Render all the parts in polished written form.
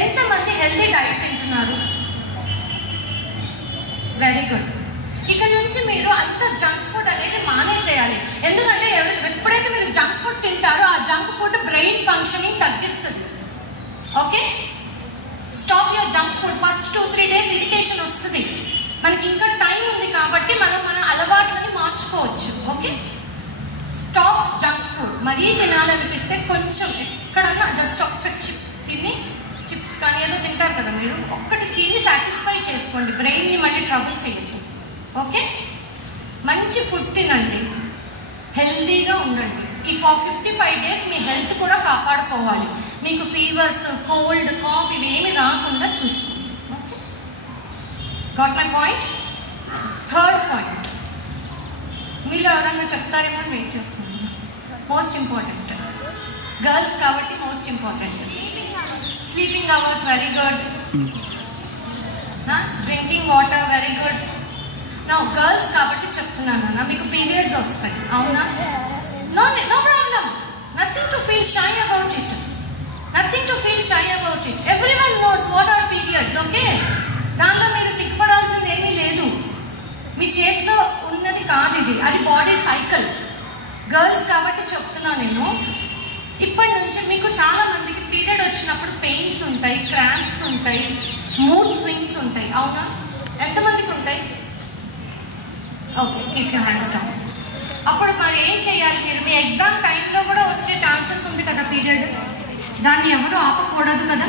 ఎంతమంది healthy diet తింటున్నారు? Very good. ఇక నుంచి మీరు అంత జంక్ ఫుడ్ అనేది మానేసేయాలి. ఎందుకంటే ఎప్పుడైతే మీరు జంక్ ఫుడ్ తింటారో ఆ జంక్ ఫుడ్ బ్రెయిన్ ఫంక్షనింగ్ తగ్గిస్తుంది. Okay, stop your junk food. First 2-3 days irritation వస్తుంది. మనకి ఇంకా టైం ఉంది కాబట్టి మనం మన అలవాట్లని మార్చుకోవచ్చు. Okay, stop junk food. మరీ తినాలనిపిస్తే కొంచెం ఎక్కడన్నా జస్ట్ ఒక్క చిప్ తిని, చిప్స్ కానీ ఏదో తింటారు కదా మీరు, ఒక్కటి తిని సాటిస్ఫై చేసుకోండి. బ్రెయిన్ని మళ్ళీ ట్రబుల్ చేయొద్దు. ఓకే, మంచి ఫుడ్ తినండి, హెల్దీగా ఉండండి. ఈ 55 days మీ హెల్త్ కూడా కాపాడుకోవాలి. మీకు ఫీవర్స్, కోల్డ్, కాఫ్ ఇవేమి రాకుండా చూసుకోండి. Okay, got my point? Third point మీరు ఎవరన్నా చెప్తారేమో వెయిట్ చేస్తున్నాను. మోస్ట్ ఇంపార్టెంట్, గర్ల్స్ కాబట్టి most important. Sleeping hours very good. Drinking water very good. నా గర్ల్స్ కాబట్టి చెప్తున్నాను, మీకు పీరియడ్స్ వస్తాయి, అవునా? No problem, nothing to feel shy about it. Nothing to feel shy about it. Everyone knows what are periods. Okay, దానిలో మీరు సిగ్గుపడాల్సింది ఏమీ లేదు. మీ చేతిలో ఉన్నది కాదు ఇది, అది బాడీ సైకిల్. గర్ల్స్ కాబట్టి చెప్తున్నాను నేను. ఇప్పటి నుంచి మీకు చాలా మందికి పీరియడ్ వచ్చినప్పుడు పెయిన్స్ ఉంటాయి, క్రాంప్స్ ఉంటాయి, మూడ్ స్వింగ్స్ ఉంటాయి, అవునా? ఎంతమందికి ఉంటాయి? Okay, keep your hands down. అప్పుడు మరి ఏం చేయాలి? మీరు మీ ఎగ్జామ్ టైంలో కూడా వచ్చే ఛాన్సెస్ ఉంది కదా పీరియడ్, దాన్ని ఎవరు ఆపకూడదు కదా.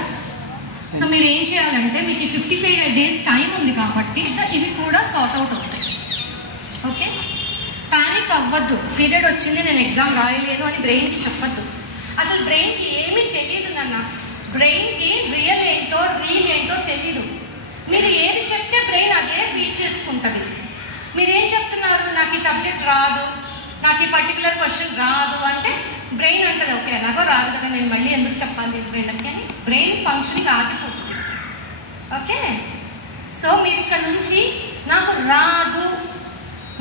సో మీరు ఏం చేయాలంటే, మీకు 55 days టైం ఉంది కాబట్టి ఇవి కూడా సార్ట్ అవుట్ అవుతాయి. ఓకే, ప్యానిక్ అవ్వద్దు. పీరియడ్ వచ్చింది, నేను ఎగ్జామ్ రాయలేను అని బ్రెయిన్కి చెప్పద్దు. అసలు బ్రెయిన్కి ఏమీ తెలియదు నాన్న. బ్రెయిన్కి రియల్ ఏంటో రీల్ ఏంటో తెలీదు. మీరు ఏది చెప్తే బ్రెయిన్ అదే ఫీడ్ చేసుకుంటుంది. మీరేం చెప్తున్నారు, నాకు ఈ సబ్జెక్ట్ రాదు, నాకు ఈ పర్టికులర్ క్వశ్చన్ రాదు అంటే బ్రెయిన్ అంటది ఓకే ఎలాగో రాదు కదా, నేను మళ్ళీ ఎందుకు చెప్పాలి వీళ్ళకి అని బ్రెయిన్ ఫంక్షనింగ్ ఆగిపోతుంది. ఓకే, సో మీరు ఇక్కడ నుంచి నాకు రాదు,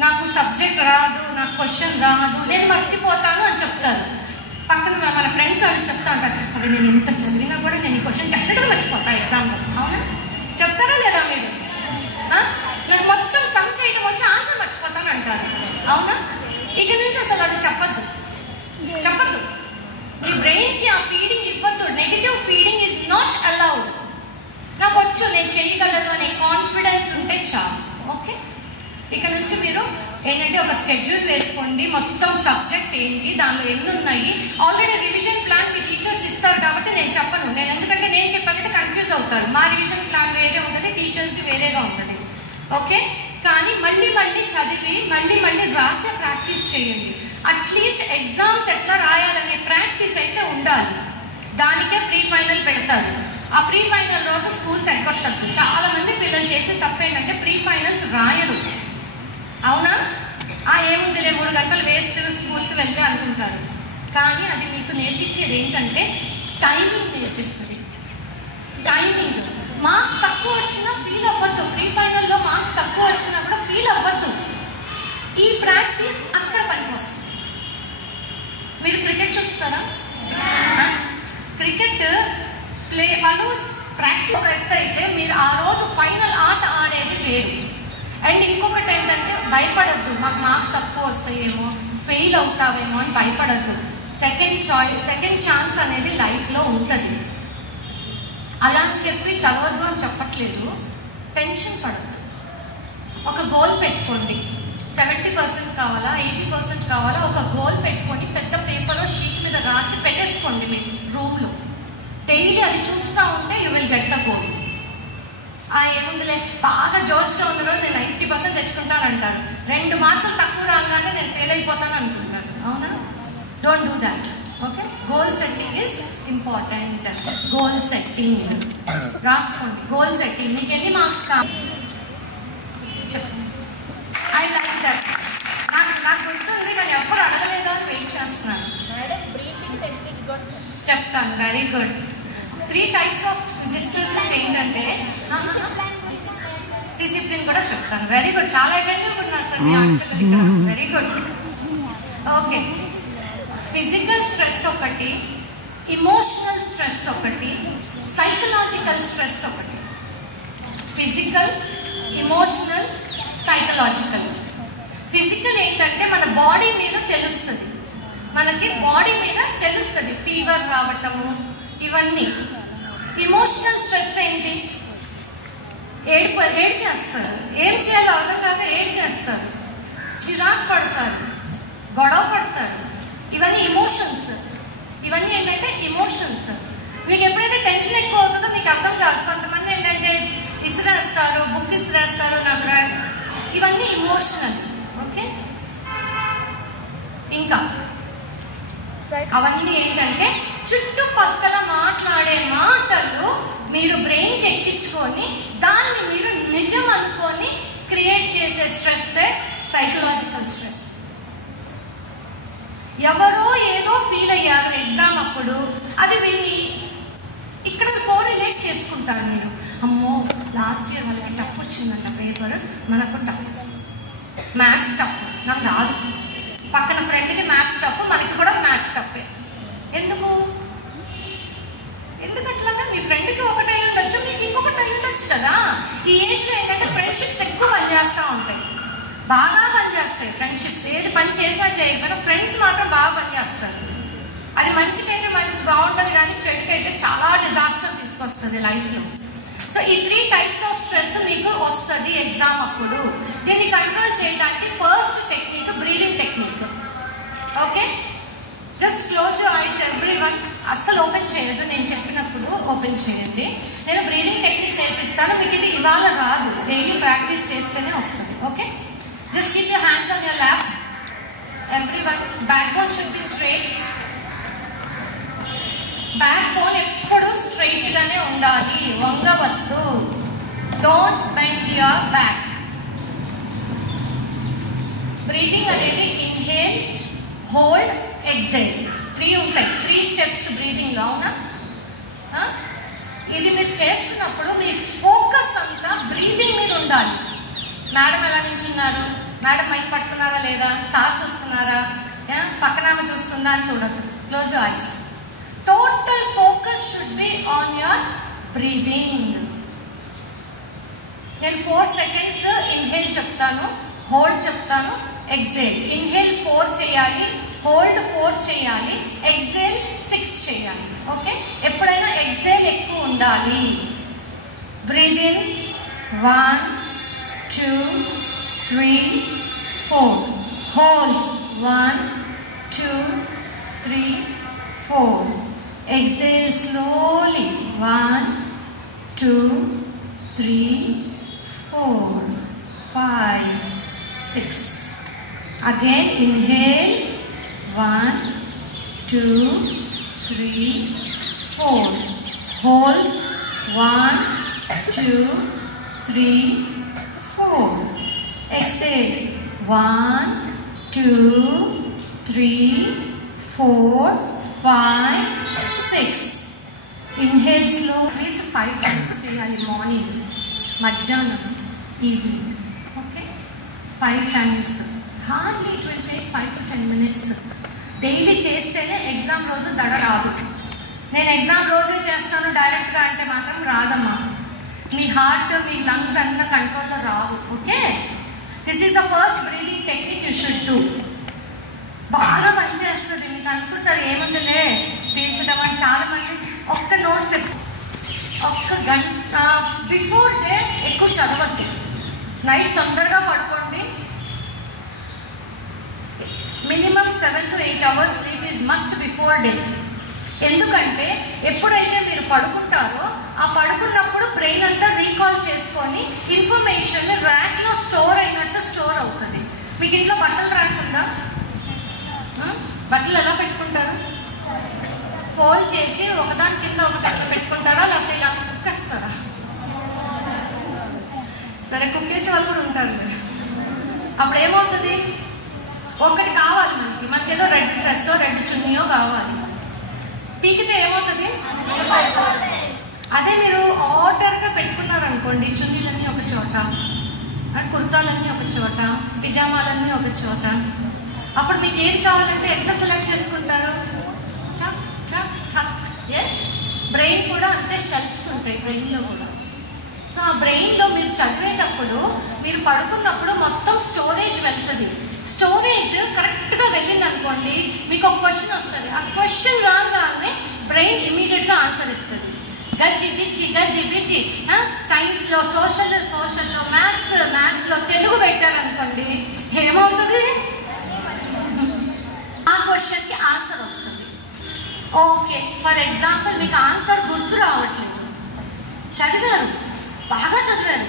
నాకు సబ్జెక్ట్ రాదు, నాకు క్వశ్చన్ రాదు, నేను మర్చిపోతాను అని చెప్తారు. పక్కన మన ఫ్రెండ్స్ వాళ్ళు చెప్తా ఉంటారు, అవి నేను ఇంత చదివినా కూడా నేను ఈ క్వశ్చన్ డెఫినెట్గా మర్చిపోతా ఎగ్జామ్లో. అవునా? చెప్తారా లేదా మీరు? నాకు మొత్తం సమ్ చేయడం వచ్చి ఆన్సర్ మర్చిపోతాను అంటారు, అవునా? ఇక నుంచి అసలు అది చెప్పద్దు. మీ బ్రెయిన్కి ఆ ఫీడింగ్ ఇవ్వద్దు. Negative feeding is not allowed. నాకు వచ్చు, నేను చేయగలను అనే కాన్ఫిడెన్స్ ఉంటే చాలు. ఓకే, ఇక నుంచి మీరు ఏంటంటే ఒక స్కెడ్యూల్ వేసుకోండి, మొత్తం సబ్జెక్ట్స్ ఏంటి, దానిలో ఎన్ని ఉన్నాయి. ఆల్రెడీ రివిజన్ ప్లాన్ మీ టీచర్స్ ఇస్తారు కాబట్టి నేను చెప్పను. ఎందుకంటే నేను చెప్పానంటే కన్ఫ్యూజ్ అవుతారు. మా రివిజన్ ప్లాన్ వేరే ఉంటుంది, టీచర్స్ది వేరేగా ఉంటుంది. ఓకే, కానీ మళ్ళీ చదివి మళ్ళీ రాసే ప్రాక్టీస్ చేయండి. అట్లీస్ట్ ఎగ్జామ్స్ ఎట్లా రాయాలనే ప్రాక్టీస్ అయితే ఉండాలి. దానికే ప్రీ ఫైనల్ పెడతారు. ఆ ప్రీ ఫైనల్ రోజు స్కూల్స్ ఎగ్గొట్టద్దు. చాలా మంది పిల్లలు చేసే తప్పు ఏంటంటే ప్రీ ఫైనల్స్ రాయరు, అవునా? ఏముందిలే 3 గంటలు వేస్ట్ స్కూల్కి వెళ్తే అనుకుంటారు. కానీ అది మీకు నేర్పించేది ఏంటంటే టైమింగ్ నేర్పిస్తుంది. టైమింగ్. మార్క్స్ తక్కువ వచ్చినా ఫీల్ అవ్వద్దు. ప్రీ ఫైనల్లో మార్క్స్ తక్కువ వచ్చినా కూడా ఫీల్ అవ్వద్దు. ఈ ప్రాక్టీస్ అక్కడ పనికొస్తుంది. మీరు క్రికెట్ చూస్తారా? క్రికెట్ ప్లే వాళ్ళు ప్రాక్టీస్ ఒక ఎత్తు అయితే మీరు ఆ రోజు ఫైనల్ ఆట ఆడేది వేరు. అండ్ ఇంకొకటి ఏంటంటే భయపడద్దు, మాకు మార్క్స్ తక్కువ వస్తాయేమో, ఫెయిల్ అవుతావేమో అని భయపడద్దు. సెకండ్ ఛాన్స్ అనేది లైఫ్లో ఉంటుంది. అలా అని చెప్పి చదవద్దు అని చెప్పట్లేదు, టెన్షన్ పడద్దు. ఒక గోల్ పెట్టుకోండి. 70% కావాలా, 80% కావాలా, ఒక గోల్ పెట్టుకొని పెద్ద పేపర్ షీట్ మీద రాసి పెట్టేసుకోండి మీ రూమ్లో. డైలీ అది చూస్తూ ఉంటే you will get the goal. ఏముందిలే బాగా జోష్గా ఉన్న రోజు నేను 90% తెచ్చుకుంటాను అంటారు. 2 మార్కులు తక్కువ రాగానే నేను ఫెయిల్ అయిపోతాను అనుకుంటాను, అవునా? Don't do that. Okay, goal setting is important. Goal setting రాసుకోండి. గోల్ సెట్టింగ్ మీకు ఎన్ని మార్క్స్ కావాలి చెప్పండి. I like that. నాకు గుర్తుంది కానీ ఎప్పుడు అడగలేదా అని వెయిట్ చేస్తున్నాను. చెప్తాను. Very good. 3 types ఆఫ్ డిస్ట్రెసెస్ ఏంటంటే డిసిప్లిన్ కూడా చెప్తాను. Very good. చాలా అటెంటివ్ ఉన్నారు సార్ మీ ఆడపిల్లలు ఇక్కడ. Very good. Okay, physical stress ఒకటి, ఇమోషనల్ స్ట్రెస్ ఒకటి, సైకలాజికల్ సైకలాజికల్ స్ట్రెస్ ఒకటి, ఫిజికల్, ఎమోషనల్, సైకలాజికల్. ఫిజికల్ ఏంటంటే మన బాడీ మీద తెలుస్తుంది, మనకి బాడీ మీద తెలుస్తుంది ఫీవర్ రావటము ఇవన్నీ. ఎమోషనల్ స్ట్రెస్ ఏంటి? ఏడ్చేస్తారు, ఏం చేయాలో అర్థం కాక ఏడ్చేస్తారు, చిరాకు పడతారు, గొడవ పడతారు. ఇవన్నీ ఇమోషన్స్. ఇవన్నీ ఏంటంటే ఇమోషన్స్. మీకు ఎప్పుడైతే టెన్షన్ ఎక్కువ అవుతుందో మీకు అర్థం కాదు. కొంతమంది ఏంటంటే ఇసిరేస్తారు, బుక్ ఇసిరేస్తారు, నాకు ఇవన్నీ ఇమోషనల్. ఓకే, ఇంకా అవన్నీ ఏంటంటే చుట్టుపక్కల మాట్లాడే మాటలు మీరు బ్రెయిన్కి ఎక్కించుకొని దాన్ని మీరు నిజం అనుకొని క్రియేట్ చేసే స్ట్రెస్సే సైకలాజికల్ స్ట్రెస్. ఎవరో ఏదో ఫీల్ అయ్యారు ఎగ్జామ్ అప్పుడు, అది విని ఇక్కడ కోరిలేట్ చేసుకుంటారు మీరు. అమ్మో లాస్ట్ ఇయర్ వాళ్ళకి టఫ్ వచ్చిందంట పేపర్, మనకు టఫ్, మ్యాథ్స్ టఫ్, నాకు రాదు. పక్కన ఫ్రెండ్కి మ్యాథ్స్ టఫ్, మనకి కూడా మ్యాథ్స్ టఫే. ఎందుకు అట్లాగా? మీ ఫ్రెండ్కి ఒకటి అయి ఉండొచ్చు, మీకు ఇంకొకటి అయి ఉండొచ్చు కదా. ఈ ఏజ్లో ఏంటంటే ఫ్రెండ్షిప్స్ ఎక్కువ పనిచేస్తూ ఉంటాయి, బాగా పనిచేస్తాయి ఫ్రెండ్షిప్స్. ఏది పని చేసినా చేయకపోయినా ఫ్రెండ్స్ మాత్రం బాగా పనిచేస్తారు. అది మంచికైతే మంచి బాగుంటుంది, కానీ చెడుకైతే చాలా డిజాస్టర్ తీసుకొస్తుంది లైఫ్లో. సో ఈ 3 టైప్స్ ఆఫ్ స్ట్రెస్ మీకు వస్తుంది ఎగ్జామ్ అప్పుడు. దీన్ని కంట్రోల్ చేయడానికి first technique breathing technique. Okay, just close your ice everyone. అస్సలు ఓపెన్ చేయదు, నేను చెప్పినప్పుడు ఓపెన్ చేయండి. నేను బ్రీదింగ్ టెక్నిక్ నేర్పిస్తాను, మీకు ఇది ఇవాళ రాదు, డైలీ ప్రాక్టీస్ చేస్తేనే వస్తుంది. Okay, just keep your hands on your lap everyone. Backbone should be straight. Backbone ఎప్పుడు స్ట్రైట్ గానే ఉండాలి, వంగవద్దు. Don't bend your back. Breathing అనేది ఇన్హేల్, హోల్డ్, ఎక్సేల్ 3 ఉంటాయి. 3 స్టెప్స్ బ్రీతింగ్లో, అవునా? ఇది మీరు చేస్తున్నప్పుడు మీ ఫోకస్ అంతా బ్రీతింగ్ మీద ఉండాలి. మేడం ఎలా నించున్నారు, మేడం మైక్ పట్టుకున్నారా లేదా, సార్ చూస్తున్నారా, పక్కన చూస్తుందా అని చూడద్దు. Close your eyes. Total focus should be on your breathing. నేను 4 seconds ఇన్హేల్ చెప్తాను, హోల్డ్ చెప్తాను, ఎక్సేల్. ఇన్హేల్ 4 చేయాలి, హోల్డ్ 4 చేయాలి, ఎక్సేల్ 6 చేయాలి. ఓకే, ఎప్పుడైనా ఎక్సేల్ ఎక్కువ ఉండాలి. Breathe in 1 2 3 4. Hold 1 2 3 4. Exhale slowly. 1 2 3 4 5 6. Again inhale. 1 2 3 4. Hold. 1 2 3 4. Exhale. 1 2 3 4 5 6. Inhale slow. At least 5 times చేయాలి, మార్నింగ్, మధ్యాహ్నం, evening. Okay, 5 times. Hardly it will take 5 to 10 minutes. Daily చేస్తేనే exam రోజు దడ రాదు. నేను ఎగ్జామ్ రోజే చేస్తాను డైరెక్ట్గా అంటే మాత్రం రాదమ్మా. మీ హార్ట్, మీ లంగ్స్ అన్న కంట్రోల్లో రావు. Okay, this is the first breathing technique you should do. బాగా పనిచేస్తుంది. మీకు అనుకుంటారు ఏముందిలే పీల్చడం అని. చాలామంది ఒక్క నోస్ ఒక్క గంట బిఫోర్ డే ఎక్కువ చదవద్దు. నైట్ తొందరగా పడుకోండి. Minimum 7 to 8 hours sleep is must before day. ఎందుకంటే ఎప్పుడైతే మీరు పడుకుంటారో ఆ పడుకున్నప్పుడు బ్రెయిన్ అంతా రీకాల్ చేసుకొని ఇన్ఫర్మేషన్ ర్యాక్లో స్టోర్ అయినట్టు స్టోర్ అవుతుంది. మీకు ఇంట్లో బట్టలు ర్యాక్ ఉందా? బట్టలు ఎలా పెట్టుకుంటారు? ఫోల్డ్ చేసి ఒకదాని కింద ఒకటి అట్లా పెట్టుకుంటారా, లేకపోతే ఇలా కుక్కేస్తారా? సరే, కుక్కేసే వాళ్ళు కూడా ఉంటారు. అప్పుడు ఏమవుతుంది? ఒకటి కావాలి మనకి ఏదో రెడ్ డ్రెస్సో రెడ్ చున్నీయో కావాలి. పీకితే ఏమవుతుంది? అదే మీరు ఆర్డర్గా పెట్టుకున్నారనుకోండి, చున్నీలన్నీ ఒక చోట, కుర్తాలన్నీ ఒక చోట, పిజామాలన్నీ ఒక చోట, అప్పుడు మీకు ఏది కావాలంటే ఎట్లా సెలెక్ట్ చేసుకుంటారు? ఎస్, బ్రెయిన్ కూడా అంతే షెల్ఫ్స్ ఉంటాయి. ఉంటాయి బ్రెయిన్లో కూడా. సో ఆ బ్రెయిన్లో మీరు చదివేటప్పుడు, మీరు పడుకున్నప్పుడు మొత్తం స్టోరేజ్ వెళ్తుంది. స్టోరేజ్ కరెక్ట్గా వెళ్ళింది అనుకోండి, మీకు ఒక క్వశ్చన్ వస్తుంది. ఆ క్వశ్చన్ రాగానే బ్రెయిన్ ఇమీడియట్గా ఆన్సర్ ఇస్తుంది. గజ్జి బిజ్జి సైన్స్లో సోషల్లో మ్యాథ్స్లో తెలుగు పెట్టారనుకోండి, ఏమవుతుంది? ఆ క్వశ్చన్కి ఆన్సర్ వస్తుంది. ఓకే, ఫర్ ఎగ్జాంపుల్ మీకు ఆన్సర్ గుర్తు రావట్లేదు, చదివారు, బాగా చదివారు,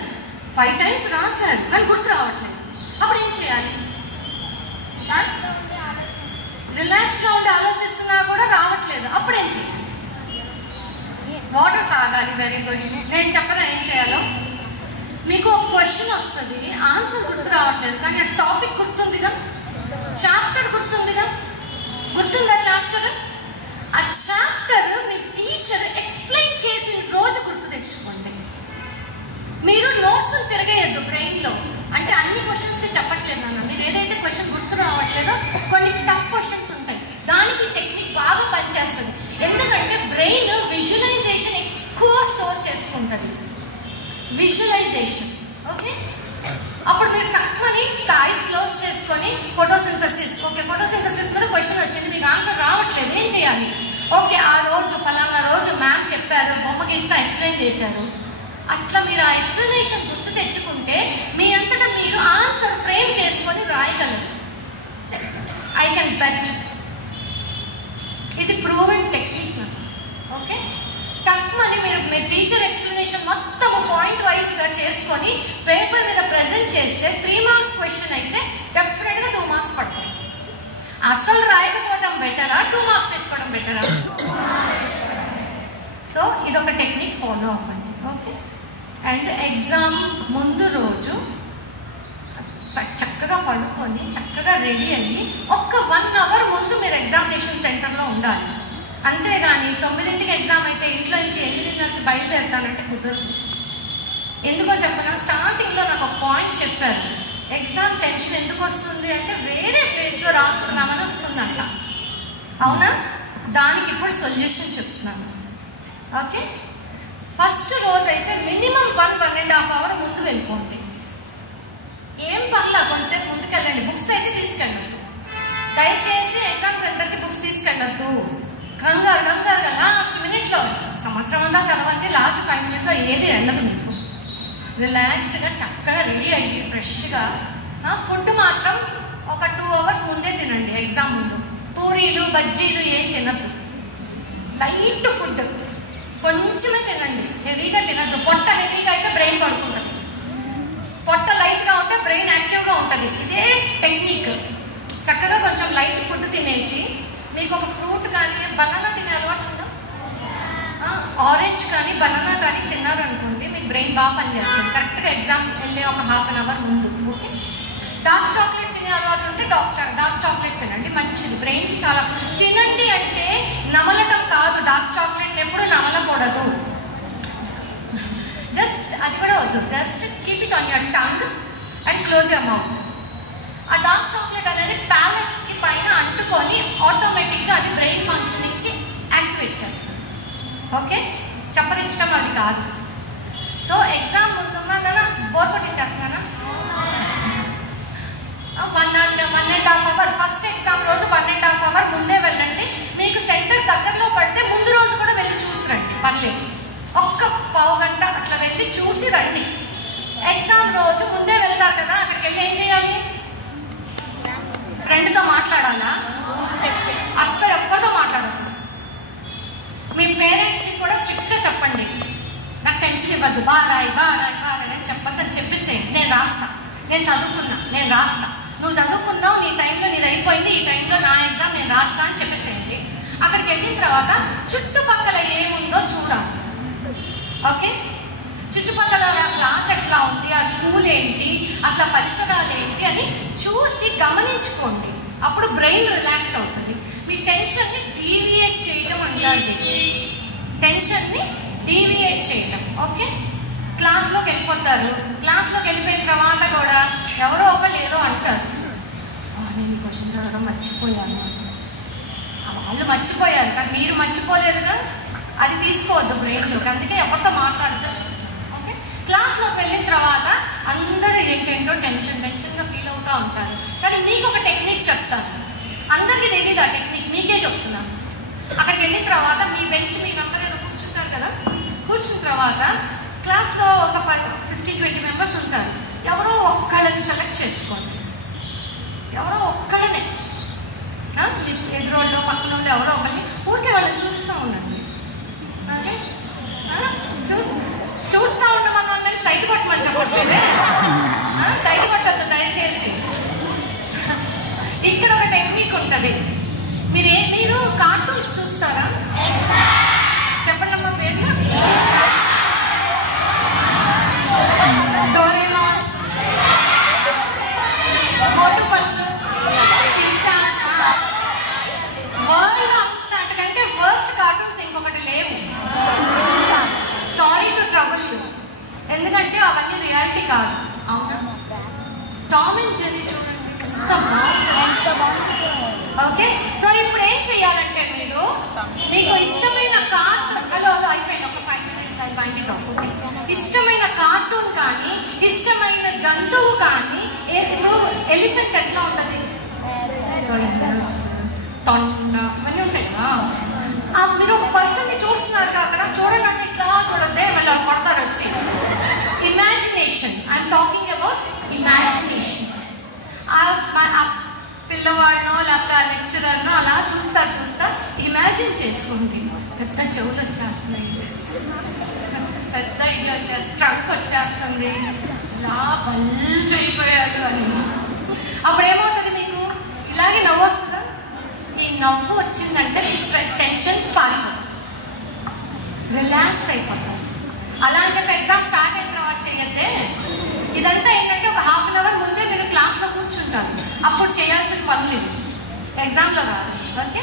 5 times రాశారు, కానీ గుర్తు రావట్లేదు. అప్పుడు ఏం చేయాలి? రిలాక్స్గా ఉండి ఆలోచిస్తున్నా కూడా రావట్లేదు, అప్పుడు ఏం చేయాలి? వాటర్ తాగాలి. Very good. నేను చెప్పనా ఏం చేయాలో? మీకు ఒక క్వశ్చన్ వస్తుంది, ఆన్సర్ గుర్తు రావట్లేదు, కానీ ఆ టాపిక్ గుర్తుందిగా, చాప్టర్ గుర్తుందిగా, గుర్తుందా చాప్టర్? ఆ చాప్టర్ మీ టీచర్ ఎక్స్ప్లెయిన్ చేసిన రోజు గుర్తు తెచ్చుకోండి. మీరు నోట్స్ తిరగేయద్దు బ్రెయిన్లో. అంటే అన్ని క్వశ్చన్స్కి చెప్పట్లేదు నాన్న, మీరు ఏదైతే క్వశ్చన్ గుర్తు రావట్లేదో కొన్ని టఫ్ క్వశ్చన్స్ ఉంటాయి, దానికి టెక్నిక్ బాగా పనిచేస్తుంది. ఎందుకంటే బ్రెయిన్ విజువలైజేషన్ ఎక్కువ స్టోర్ చేసుకుంటుంది. విజువలైజేషన్. ఓకే, అప్పుడు మీరు తక్కువని ఐస్ క్లోజ్ చేసుకొని ఫోటోసింథసిస్. ఓకే, ఫోటోసింథసిస్ మీద క్వశ్చన్ వచ్చింది, మీకు ఆన్సర్ రావట్లేదు, ఏం చేయాలి? ఓకే, ఆ రోజు ఫలానా రోజు మ్యామ్ చెప్పారు, బొమ్మ గీస్తా ఎక్స్ప్లెయిన్ చేశారు. అట్లా మీరు ఆ ఎక్స్ప్లెనేషన్ గుర్తు తెచ్చుకుంటే మీ అంతటా మీరు ఆన్సర్ ఫ్రేమ్ చేసుకొని రాయగలరు. I can bet. ఇది ప్రూవెన్ టెక్నిక్. ఓకే, తక్కువని మీరు మీ టీచర్ ఎక్స్ప్లెనేషన్ మొత్తం పాయింట్ వైజ్గా చేసుకొని పేపర్ మీద ప్రజెంట్ చేస్తే 3 marks క్వశ్చన్ అయితే డెఫినెట్గా 2 marks పడతాయి. అసలు రాయకపోవడం బెటరా, 2 marks తెచ్చుకోవడం బెటరా? సో ఇదొక టెక్నిక్ ఫాలో అవ్వండి. ఓకే, అండ్ ఎగ్జామ్ ముందు రోజు చక్కగా పడుకొని చక్కగా రెడీ అయ్యి ఒక్క 1 hour ముందు మీరు ఎగ్జామినేషన్ సెంటర్లో ఉండాలి. అంతేగాని 9ంటికి ఎగ్జామ్ అయితే ఇంట్లో నుంచి 8ంటికి బయలుదేరుతానంటే కుదరదు. ఎందుకో చెప్పనా? స్టార్టింగ్లో నాకు ఒక పాయింట్ చెప్పారు, ఎగ్జామ్ టెన్షన్ ఎందుకు వస్తుంది అంటే వేరే ప్లేస్లో రాస్తున్నామని వస్తుందంట. అవునా? దానికి ఇప్పుడు సొల్యూషన్ చెప్తున్నాను. ఓకే, ఫస్ట్ రోజు అయితే మినిమం 1.5 hour ముందు వెళ్ళిపోండి. ఏం పర్లా, కొంతసేపు ముందుకు వెళ్ళండి. బుక్స్ అయితే తీసుకెళ్ళద్దు, దయచేసి ఎగ్జామ్ సెంటర్కి బుక్స్ తీసుకెళ్ళద్దు. కంగారుగా లాస్ట్ మినిట్లో సంవత్సరం అంతా చదవండి, లాస్ట్ 5 minutesలో ఏది వెళ్ళదు. మీకు రిలాక్స్డ్గా చక్కగా రెడీ అయ్యి ఫ్రెష్గా ఫుడ్ మాత్రం ఒక 2 hours ముందే తినండి. ఎగ్జామ్ ముందు పూరీలు బజ్జీలు ఏం తినద్దు, లైట్ ఫుడ్ కొంచెమే తినండి, హెవీగా తినద్దు. పొట్ట హెవీగా అయితే బ్రెయిన్ పడుకుంటుంది, పొట్ట లైట్గా ఉంటే బ్రెయిన్ యాక్టివ్గా ఉంటుంది. ఇదే టెక్నిక్. చక్కగా కొంచెం లైట్ ఫుడ్ తినేసి మీకు ఒక ఫ్రూట్ కానీ బనానా తినే అలవాటు ఉందా? ఆరెంజ్ కానీ బనానా కానీ తిన్నారనుకోండి, మీకు బ్రెయిన్ బాగా పనిచేస్తుంది. కరెక్ట్గా ఎగ్జామ్ వెళ్ళే ఒక 1/2 hour ముందు. ఓకే, డార్క్ చాక్లెట్ తినే అలవాటు ఉంటే డార్క్ చాక్లెట్ తినండి, మంచిది బ్రెయిన్కి చాలా. తినండి అంటే నమలటం కాదు, డార్క్ చాక్లెట్ ఎప్పుడు నమలకూడదు. జస్ట్ అది కూడా వద్దు, just keep it on your tongue and close your mouth. ఆ డార్క్ చాక్లెట్ అనేది ప్యాలెట్కి పైన అంటుకొని ఆటోమేటిక్గా అది బ్రెయిన్ ఫంక్షనింగ్కి యాక్టివేట్ చేస్తుంది. ఓకే, చెప్పనిచ్చడం అది కాదు. సో ఎగ్జామ్ ముందున్నా బోర్ కొట్టించేస్తున్నానా? 1.5 hour ఫస్ట్ ఎగ్జామ్ రోజు 1.5 hour ముందే వెళ్ళండి. మీకు సెంటర్ దగ్గరలో పడితే ముందు రోజు కూడా వెళ్ళి చూసి రండి, పర్లేదు. ఒక్క 1/2 గంట అట్లా వెళ్ళి చూసి రండి. ఎగ్జామ్ రోజు ముందే వెళ్తారు కదా, అక్కడికి వెళ్ళి ఏం చేయాలి? ఫ్రెండ్తో మాట్లాడాలా? అస్సలు ఎవ్వరితో మాట్లాడద్దు. మీ పేరెంట్స్కి కూడా స్ట్రిక్ట్గా చెప్పండి, నాకు టెన్షన్ ఇవ్వద్దు, బాగా రాయి అని చెప్పద్దు అని చెప్పేసేయండి. నేను రాస్తా, నేను చదువుకున్నా, నేను రాస్తా. నువ్వు చదువుకున్నావు, నీ టైంలో నీది అయిపోయింది, ఈ టైంలో నా ఎగ్జామ్ నేను రాస్తా అని చెప్పేసేయండి. అక్కడికి వెళ్ళిన తర్వాత చుట్టుపక్కల ఏముందో చూడాలి. ఓకే, చుట్టుపక్కల క్లాస్ ఎట్లా ఉంది, ఆ స్కూల్ ఏంటి, అసలు పరిసరాలు ఏంటి అని చూసి గమనించుకోండి. అప్పుడు బ్రెయిన్ రిలాక్స్ అవుతుంది. మీ టెన్షన్ని డీవియేట్ చేయడం అంటారు, టెన్షన్ని డీవియేట్ చేయడం. ఓకే, క్లాస్లోకి వెళ్ళిపోతారు. క్లాస్లోకి వెళ్ళిపోయిన తర్వాత కూడా ఎవరో ఒకళ్ళు ఏదో అంటారు, నేను ఈ క్వశ్చన్ చదవడం మర్చిపోయాను. వాళ్ళు మర్చిపోయారు కానీ మీరు మర్చిపోలేరుగా, అది తీసుకోవద్దు బ్రెయిన్లోకి. అందుకే ఎవరితో టెన్షన్గా ఫీల్ అవుతూ ఉంటారు. కానీ మీకు ఒక టెక్నిక్ చెప్తాను, అందరికీ తెలియదు ఆ టెక్నిక్, మీకే చెప్తున్నాను. అక్కడికి వెళ్ళిన తర్వాత మీ బెంచ్ మీ నెంబర్ ఏదో కూర్చుంటారు కదా, కూర్చున్న తర్వాత క్లాస్లో ఒక 15-20 మెంబర్స్ ఉంటారు. ఎవరో ఒక్కళ్ళని సెలెక్ట్ చేసుకోండి, ఎవరో ఒక్కళ్ళనే, ఎదురోళ్ళు పక్కన వాళ్ళు ఎవరో ఒకరిని ఊరికే వాళ్ళని చూస్తూ ఉండండి. ఓకే, చూస్తూ ఉండమని వాళ్ళకి సైట్ కొట్టమని చెప్పట్లేదే, సైట్ కొట్టద్దు దయచేసి. ఇక్కడ ఒక టెక్నిక్ ఉంటుంది. మీరు కార్టూన్స్ చూస్తారా? చెప్పండి అమ్మా పేరు. డోరేమాన్, మోటు పత్లు, షిన్చాన్. వరల్డ్ అంతకంటే వర్స్ట్ కార్టూన్స్ ఇంకొకటి లేవు. సారీ టు ట్రబుల్ యూ, ఎందుకంటే అవన్నీ రియాలిటీ కాదు. అవునా? టామ్ అండ్ జెర్రీ చూడండి ఎంత బాగుంది. ఓకే, సో ఇప్పుడు ఏం చెయ్యాలంటే మీరు మీకు ఇష్టమైన కార్టూన్, హలో అయిపోయింది, ఒక 5 minutes I wind it of. Okay, ఇష్టమైన కార్టూన్ కానీ ఇష్టమైన జంతువు కానీ, ఇప్పుడు ఎలిఫెంట్ ఎట్లా ఉంటుంది, తొండ అన్నీ ఉంటాయి కదా. మీరు ఒక పర్సన్ని చూస్తున్నారు అక్కడ, చూడాలంటే ఇట్లా చూడద్దే, మళ్ళీ కొడతారు వచ్చి. Imagination, I'm talking about imagination. పిల్లవాడినో లేకపోతే ఆ లెక్చరర్నో అలా చూస్తా ఇమాజిన్ చేసుకోండి. పెద్ద చెవులు వచ్చేస్తున్నాయి, పెద్ద ఇది వచ్చేస్తుంది, ట్రంక్ వచ్చేస్తుంది, ఇలా బల్జ్ అయిపోయాడు అని. అప్పుడు ఏమవుతుంది, మీకు ఇలాగే నవ్వు వస్తుందా? మీ నవ్వు వచ్చిందంటే మీకు టెన్షన్ పారిపోతుంది, రిలాక్స్ అయిపోతుంది. అలా అని చెప్పి ఎగ్జామ్ స్టార్ట్ అయిన తర్వాత చేయొద్దే. ఇదంతా ఏంటంటే ఒక 1/2 hour ముందే మీరు క్లాస్లో కూర్చుంటారు, అప్పుడు చేయాల్సిన పనులు ఎగ్జామ్లో కాదు. ఓకే,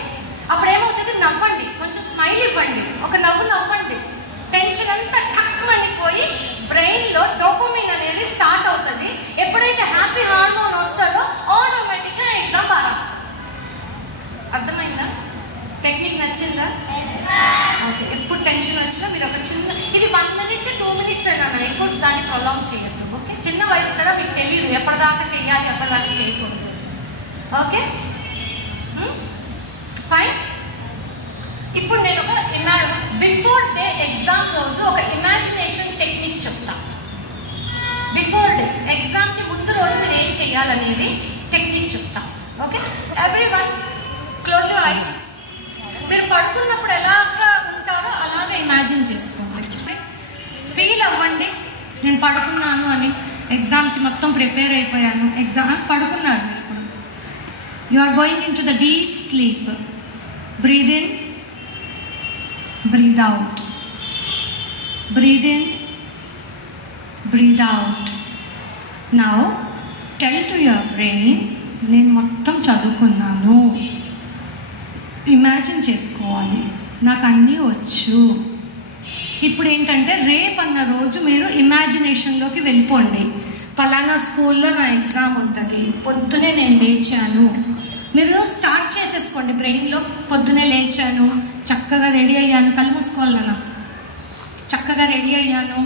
అప్పుడు ఏమవుతుంది, నవ్వండి, కొంచెం స్మైల్ ఇవ్వండి, ఒక నవ్వు నవ్వండి. టెన్షన్ అంతా టక్కుమనిపోయి బ్రెయిన్లో డోపమైన్ అనేది స్టార్ట్ అవుతుంది. ఎప్పుడైతే హ్యాపీ హార్మోన్ వస్తుందో ఆటోమేటిక్గా ఎగ్జామ్ బాగా వస్తుంది. అర్థమైందా? టెక్నిక్ నచ్చిందా? ఓకే, ఎప్పుడు టెన్షన్ వచ్చినా మీరు ఒక చిన్న, ఇది 1 minute 2 minutes అయినా ఎప్పుడు దాన్ని ప్రొలాంగ్ చేయొద్దు. ఓకే, చిన్న వయసు కదా, మీకు తెలియదు ఎప్పటిదాకా చేయాలి ఎప్పటిదాకా చేయకూడదు. Okay fine. ఇప్పుడు నేను ఒక బిఫోర్ డే ఎగ్జామ్ రోజు ఒక ఇమాజినేషన్ టెక్నిక్ చెప్తా. బిఫోర్ డే ఎగ్జామ్కి ముందు రోజు మీరు ఏం చేయాలనేది టెక్నిక్ చెప్తా. Okay, everyone close your ice. మీరు పడుకున్నప్పుడు ఎలాగా ఉంటారో అలాగే ఇమాజిన్ చేసుకోండి. ఫీల్ అవ్వండి, నేను పడుకున్నాను అని, ఎగ్జామ్కి మొత్తం ప్రిపేర్ అయిపోయాను, ఎగ్జామ్ పడుకున్నారు. ఇప్పుడు you are going in to the deep sleep. Breathe in, breathe out, breathe in, breathe out. Now tell to your brain, నేను మొత్తం చదువుకున్నాను. ఇమాజిన్ చేసుకోవాలి, నాకు అన్నీ వచ్చు. ఇప్పుడు ఏంటంటే రేపు అన్న రోజు మీరు ఇమాజినేషన్లోకి వెళ్ళిపోండి. పలానా స్కూల్లో నా ఎగ్జామ్ ఉంటుంది, పొద్దునే నేను లేచాను. మీరు స్టార్ట్ చేసేసుకోండి బ్రెయిన్లో. పొద్దునే లేచాను, చక్కగా రెడీ అయ్యాను, కళ్ళు మూసుకోవాలన్నా, చక్కగా రెడీ అయ్యాను,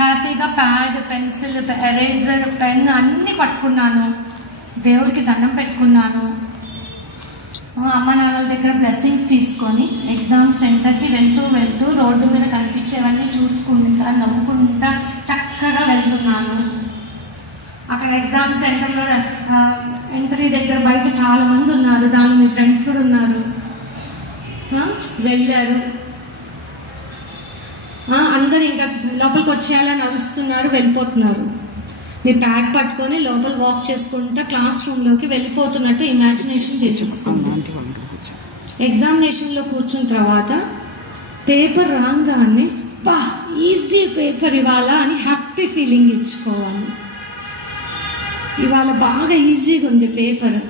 హ్యాపీగా ప్యాడ్, పెన్సిల్, ఎరేజర్, పెన్ అన్నీ పట్టుకున్నాను, దేవుడికి దండం పెట్టుకున్నాను, అమ్మ నాన్నల దగ్గర బ్లెస్సింగ్స్ తీసుకొని ఎగ్జామ్ సెంటర్కి వెళ్తూ రోడ్డు మీద కనిపించేవన్నీ చూసుకుంటా నవ్వుకుంటా చక్కగా వెళ్తున్నాను. అక్కడ ఎగ్జామ్ సెంటర్లో ఎంట్రీ దగ్గర బయట చాలామంది ఉన్నారు, దాని మీ ఫ్రెండ్స్ కూడా ఉన్నారు. వెళ్ళారు, అందరు ఇంకా లోపలికి వచ్చేయాలని అరుస్తున్నారు, వెళ్ళిపోతున్నారు. మీ ప్యాడ్ పట్టుకొని లోపల వాక్ చేసుకుంటా క్లాస్ రూమ్లోకి వెళ్ళిపోతున్నట్టు ఇమాజినేషన్ చేసుకోండి. ఎగ్జామినేషన్లో కూర్చున్న తర్వాత పేపర్ రాగానే బా ఈజీ పేపర్ ఇవాళ అని హ్యాపీ ఫీలింగ్ ఇచ్చుకోవాలి. ఇవాళ బాగా ఈజీగా ఉంది పేపర్,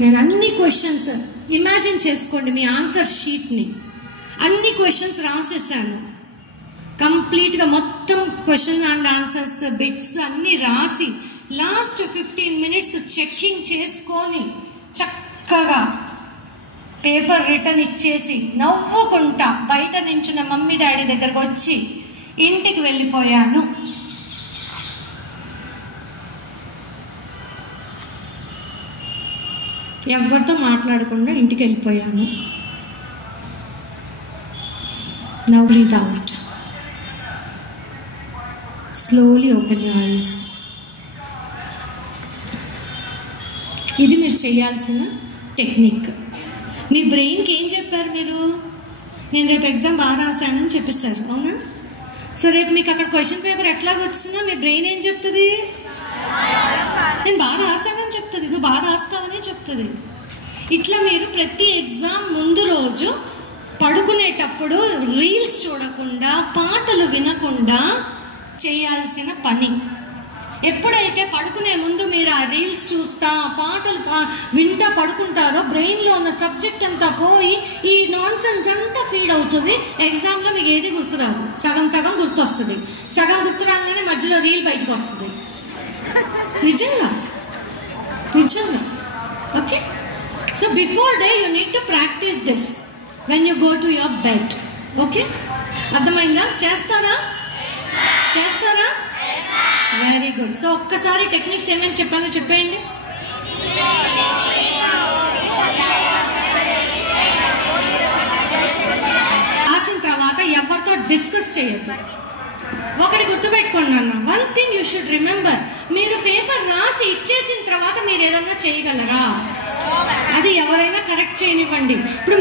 నేను అన్ని క్వశ్చన్స్ ఇమాజిన్ చేసుకోండి. మీ ఆన్సర్ షీట్ని అన్ని క్వశ్చన్స్ రాసేసాను, కంప్లీట్గా మొత్తం క్వశ్చన్ అండ్ ఆన్సర్స్ బిట్స్ అన్నీ రాసి లాస్ట్ 15 minutes చెక్కింగ్ చేసుకొని చక్కగా పేపర్ రిటర్న్ ఇచ్చేసి నవ్వుకుంటా బయట నించున్న మమ్మీ డాడీ దగ్గరకు వచ్చి ఇంటికి వెళ్ళిపోయాను. ఎవరితో మాట్లాడకుండా ఇంటికి వెళ్ళిపోయాను. Now breathe out. Slowly open your eyes. ఇది మీరు చేయాల్సిన టెక్నిక్. మీ బ్రెయిన్కి ఏం చెప్పారు మీరు? నేను రేపు ఎగ్జామ్ బాగా రాశానని చెప్పేశారు, అవునా? సో రేపు మీకు అక్కడ క్వశ్చన్ పేపర్ ఎట్లాగ వచ్చినా మీ బ్రెయిన్ ఏం చెప్తుంది? నేను బాగా రాశానని చెప్తుంది, నువ్వు బాగా రాస్తావని చెప్తుంది. ఇట్లా మీరు ప్రతి ఎగ్జామ్ ముందు రోజు పడుకునేటప్పుడు రీల్స్ చూడకుండా, పాటలు వినకుండా చేయాల్సిన పని. ఎప్పుడైతే పడుకునే ముందు మీరు ఆ రీల్స్ చూస్తా, పాటలు వింటా పడుకుంటారో బ్రెయిన్లో ఉన్న సబ్జెక్ట్ అంతా పోయి ఈ నాన్ సెన్స్ అంతా ఫీడ్ అవుతుంది. ఎగ్జామ్లో మీకు ఏది గుర్తురాదు, సగం సగం గుర్తొస్తుంది. సగం గుర్తు రాగానే మధ్యలో రీల్ బయటకు వస్తుంది. నిజంగా నిజంగా. Okay, so before day you need to practice this when you go to your bed. Okay, అర్థమైందా? చేస్తారా? చేస్తారా? Very good. సో ఒక్కసారి టెక్నిక్స్ ఏమేమి చెప్పాలో చెప్పేయండి. రాసిన తర్వాత ఎవరితో డిస్కస్ చేయొద్దు. ఒకటి గుర్తుపెట్టుకోండి అన్న, one thing you should remember, మీరు పేపర్ రాసి ఇచ్చేసిన తర్వాత మీరు ఏదన్నా చేయగలరా? అది ఎవరైనా కరెక్ట్ చేయనివ్వండి. ఇప్పుడు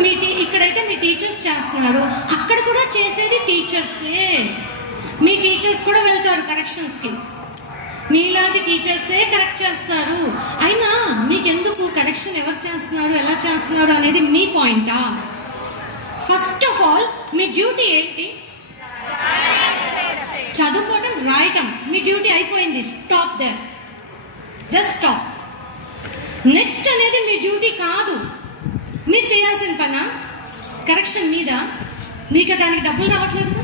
ఇక్కడైతే మీ టీచర్స్ చేస్తున్నారు, అక్కడ కూడా చేసేది టీచర్సే. మీ టీచర్స్ కూడా వెళ్తారు కరెక్షన్స్కి, మీలాంటి టీచర్సే కరెక్ట్ చేస్తారు. అయినా మీకెందుకు కరెక్షన్ ఎవరు చేస్తున్నారు, ఎలా చేస్తున్నారు అనేది మీ పాయింటా? ఫస్ట్ ఆఫ్ ఆల్ మీ డ్యూటీ ఏంటి? చదువుకోవడం, రాయటం. మీ డ్యూటీ అయిపోయింది, stop there, just stop. Next అనేది మీ డ్యూటీ కాదు. మీరు చేయాల్సిన పనా కరెక్షన్ మీద? మీకు దానికి డబ్బులు రావట్లేదు,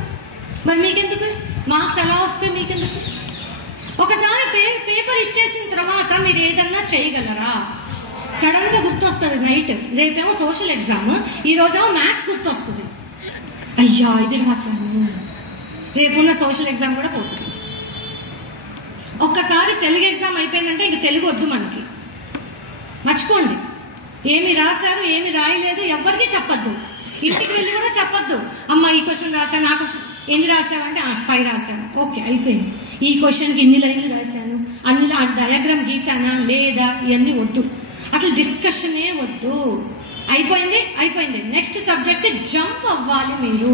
మరి మీకెందుకు? మార్క్స్ ఎలా వస్తే మీకెందుకు? ఒకసారి పేపర్ ఇచ్చేసిన తర్వాత మీరు ఏదన్నా చేయగలరా? సడన్గా గుర్తొస్తుంది నైట్, రేపేమో సోషల్ ఎగ్జామ్, ఈరోజేమో మ్యాథ్స్ గుర్తొస్తుంది. అయ్యా ఇది రాశాను, రేపున్న సోషల్ ఎగ్జామ్ కూడా పోతుంది. ఒక్కసారి తెలుగు ఎగ్జామ్ అయిపోయిందంటే ఇంక తెలుగు వద్దు మనకి, మర్చిపోండి. ఏమి రాశారు ఏమి రాయలేదు ఎవరికి చెప్పొద్దు. ఇంటికి వెళ్ళి కూడా చెప్పొద్దు, అమ్మ ఈ క్వశ్చన్ రాశాను, ఆ క్వశ్చన్ ఎన్ని రాసావంటే 5 రాశాను, ఓకే అయిపోయింది. ఈ క్వశ్చన్కి ఇన్ని లైన్లు రాశాను, అన్ని డయాగ్రామ్ గీసానా లేదా, ఇవన్నీ వద్దు. అసలు డిస్కషనే వద్దు. అయిపోయింది అయిపోయింది, నెక్స్ట్ సబ్జెక్ట్ జంప్ అవ్వాలి మీరు.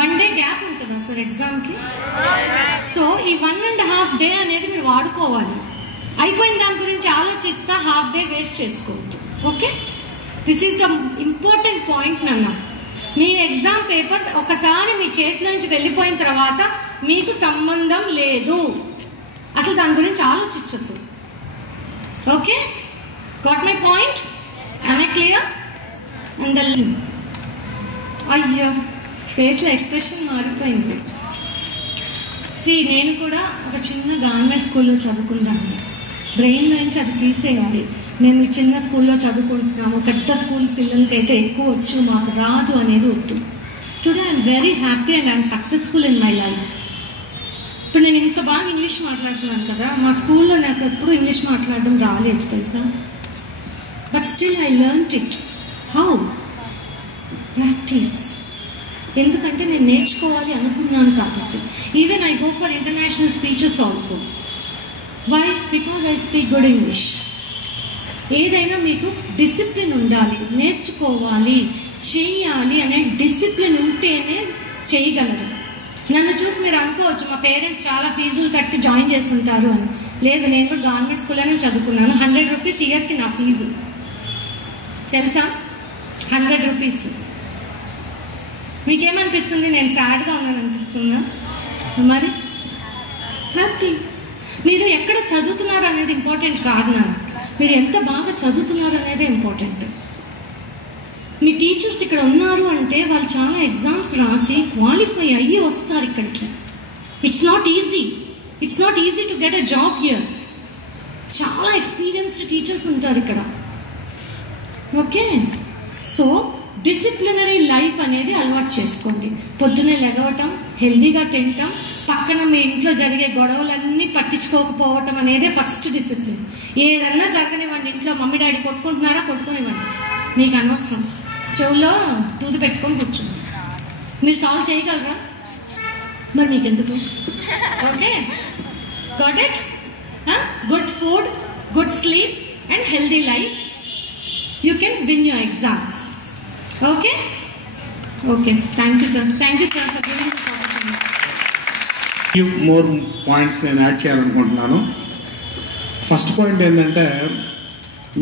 1 డే గ్యాప్ ఉంటుందా సార్ ఎగ్జామ్కి? సో ఈ 1.5 డే అనేది మీరు వాడుకోవాలి. అయిపోయిన దాని గురించి ఆలోచిస్తా హాఫ్ డే వేస్ట్ చేసుకోవద్దు. Okay, this is the important point నాన్న. మీ ఎగ్జామ్ పేపర్ ఒకసారి మీ చేతిలోంచి వెళ్ళిపోయిన తర్వాత మీకు సంబంధం లేదు, అసలు దాని గురించి ఆలోచించద్దు. Okay, got my point? Am I clear? And అయ్యో ఫేస్లో ఎక్స్ప్రెషన్ మారిపోయింది. నేను కూడా ఒక చిన్న గవర్నమెంట్ స్కూల్లో చదువుకుందామండి. బ్రెయిన్ నుంచి అది తీసేయండి. మేము ఈ చిన్న స్కూల్లో చదువుకుంటున్నాము, పెద్ద స్కూల్ పిల్లలకైతే ఎక్కువ వచ్చు, మాకు రాదు అనేది వద్దు. Today I'm very happy and I'm successful in my life. ఇప్పుడు నేను ఇంత బాగా ఇంగ్లీష్ మాట్లాడుతున్నాను కదా, మా స్కూల్లో నాకు ఎప్పుడు ఇంగ్లీష్ మాట్లాడడం రాలేదు తెలుసా. But still I learned it. How? Practice. ఎందుకంటే నేను నేర్చుకోవాలి అనుకున్నాను కాబట్టి. Even I go for international speeches also. Why? Because I speak good English. ఏదైనా మీకు డిసిప్లిన్ ఉండాలి, నేర్చుకోవాలి, చేయాలి అనే డిసిప్లిన్ ఉంటేనే చేయగలరు. నన్ను చూసి మీరు అనుకోవచ్చు మా పేరెంట్స్ చాలా ఫీజులు కట్టి జాయిన్ చేస్తుంటారు అని. లేదు, నేను కూడా గవర్నమెంట్ స్కూల్లోనే చదువుకున్నాను. 100 రూపీస్ ఇయర్కి నా ఫీజు తెలుసా? 100 రూపీస్. మీకేమనిపిస్తుంది? నేను సాడ్గా ఉన్నాను అనిపిస్తుందా? మరి హ్యాపీ. మీరు ఎక్కడ చదువుతున్నారు అనేది ఇంపార్టెంట్ కాదు నాన్న, మీరు ఎంత బాగా చదువుతున్నారు అనేది ఇంపార్టెంట్. మీ టీచర్స్ ఇక్కడ ఉన్నారు అంటే వాళ్ళు చాలా ఎగ్జామ్స్ రాసి క్వాలిఫై అయ్యి వస్తారు ఇక్కడికి. It's not easy to get a job here. చాలా ఎక్స్పీరియన్స్డ్ టీచర్స్ ఉంటారు ఇక్కడ. ఓకే, సో డిసిప్లినరీ లైఫ్ అనేది అలవాటు చేసుకోండి. పొద్దున్నే లెగవటం, హెల్దీగా తినటం, పక్కన మీ ఇంట్లో జరిగే గొడవలన్నీ పట్టించుకోకపోవటం అనేది ఫస్ట్ డిసిప్లిన్. ఏదన్నా జరగనివ్వండి, ఇంట్లో మమ్మీ డాడీ కొట్టుకుంటున్నారా, కొట్టుకునివ్వండి, మీకు అనవసరం. చెవుల్లో దూది పెట్టుకొని కూర్చోండి. మీరు సాల్వ్ చేయగలరా? మరి మీకు ఎందుకు? Okay, got it? Good food, good sleep and healthy life, you can win your exams. Okay okay, thank you sir, thank you sir for giving this opportunity. More points నేను యాడ్ చేయాలనుకుంటున్నాను. First point ఏంటంటే,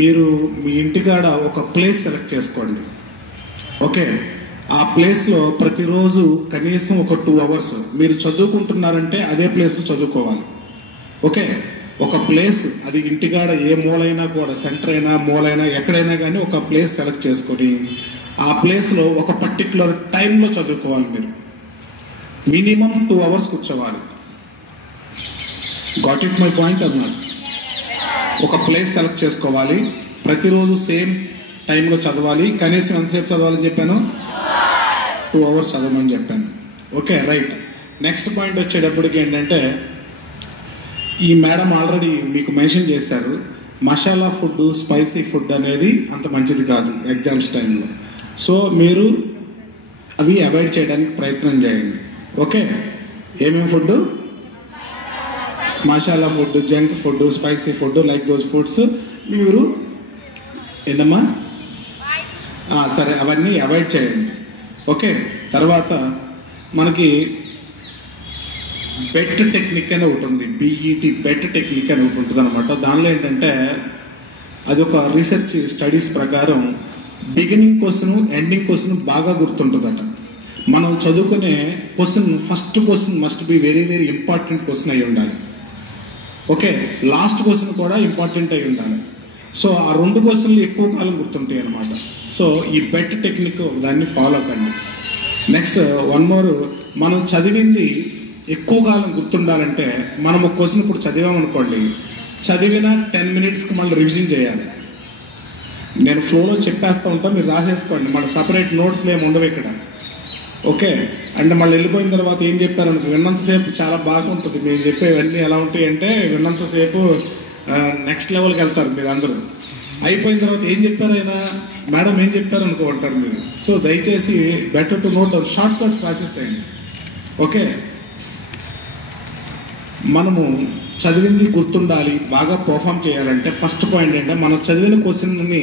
మీరు మీ ఇంటికాడ ఒక place select చేసుకోండి. Okay, ఆ ప్లేస్లో ప్రతిరోజు కనీసం ఒక 2 hours మీరు చదువుకుంటున్నారంటే అదే ప్లేస్లో చదువుకోవాలి. ఓకే, ఒక ప్లేస్, అది ఇంటికాడ ఏ మూలైనా కూడా, సెంటర్ అయినా మూలైనా ఎక్కడైనా కానీ ఒక ప్లేస్ సెలెక్ట్ చేసుకొని ఆ ప్లేస్లో ఒక పర్టిక్యులర్ టైంలో చదువుకోవాలి. మీరు మినిమం 2 hours కూర్చోవాలి. గాట్ ఇట్ మై పాయింట్ అన్నారు? ఒక ప్లేస్ సెలెక్ట్ చేసుకోవాలి, ప్రతిరోజు సేమ్ టైంలో చదవాలి. కనీసం ఎంతసేపు చదవాలని చెప్పాను? 2 hours చదవమని చెప్పాను. Okay, right. నెక్స్ట్ పాయింట్ వచ్చేటప్పటికి ఏంటంటే, ఈ మేడం ఆల్రెడీ మీకు మెన్షన్ చేశారు, మసాలా ఫుడ్, స్పైసీ ఫుడ్ అనేది అంత మంచిది కాదు ఎగ్జామ్స్ టైంలో. సో మీరు అవి అవాయిడ్ చేయడానికి ప్రయత్నం చేయండి. ఓకే, ఏమేమి food? Masala food, junk food, spicy food, like those foods మీరు ఏంటమ్మా సరే అవన్నీ అవాయిడ్ చేయండి. ఓకే, తర్వాత మనకి బెట్ టెక్నిక్ అని ఒకటి ఉంది, బీఈటీ బెట్ టెక్నిక్ అని ఒకటి ఉంటుంది అనమాట. దానిలో ఏంటంటే, అది ఒక రీసెర్చ్ స్టడీస్ ప్రకారం బిగినింగ్ క్వశ్చన్, ఎండింగ్ క్వశ్చన్ బాగా గుర్తుంటుందట. మనం చదువుకునే question, first question must be very very important question అయి ఉండాలి. ఓకే, లాస్ట్ క్వశ్చన్ కూడా ఇంపార్టెంట్ అయి ఉండాలి. సో ఆ 2 క్వశ్చన్లు ఎక్కువ కాలం గుర్తుంటాయి అన్నమాట. సో ఈ బెట్ టెక్నిక్ దాన్ని ఫాలో కండి. నెక్స్ట్ వన్ మోర్, మనం చదివింది ఎక్కువ కాలం గుర్తుండాలంటే, మనం ఒక క్వశ్చన్ ఇప్పుడు చదివామనుకోండి, చదివిన 10 minutesకి మళ్ళీ రివిజన్ చేయాలి. నేను ఫ్లోలో చెప్పేస్తూ ఉంటాను, మీరు రాసేసుకోండి, మళ్ళీ సపరేట్ నోట్స్లు ఏమి ఉండవు ఇక్కడ. ఓకే, అంటే మళ్ళీ వెళ్ళిపోయిన తర్వాత ఏం చెప్పారనుకో, విన్నంతసేపు చాలా బాగుంటుంది. మీరు చెప్పేవన్నీ ఎలా ఉంటాయి అంటే, విన్నంతసేపు నెక్స్ట్ లెవెల్కి వెళ్తారు మీరు అందరూ. అయిపోయిన తర్వాత ఏం చెప్పారు ఆయన, మేడం ఏం చెప్పారు అనుకో అంటారు మీరు. సో దయచేసి better to note shortcuts రాసేసేయండి. ఓకే, మనము చదివింది గుర్తుండాలి, బాగా పర్ఫామ్ చేయాలంటే ఫస్ట్ పాయింట్ ఏంటంటే, మనం చదివిన క్వశ్చన్ని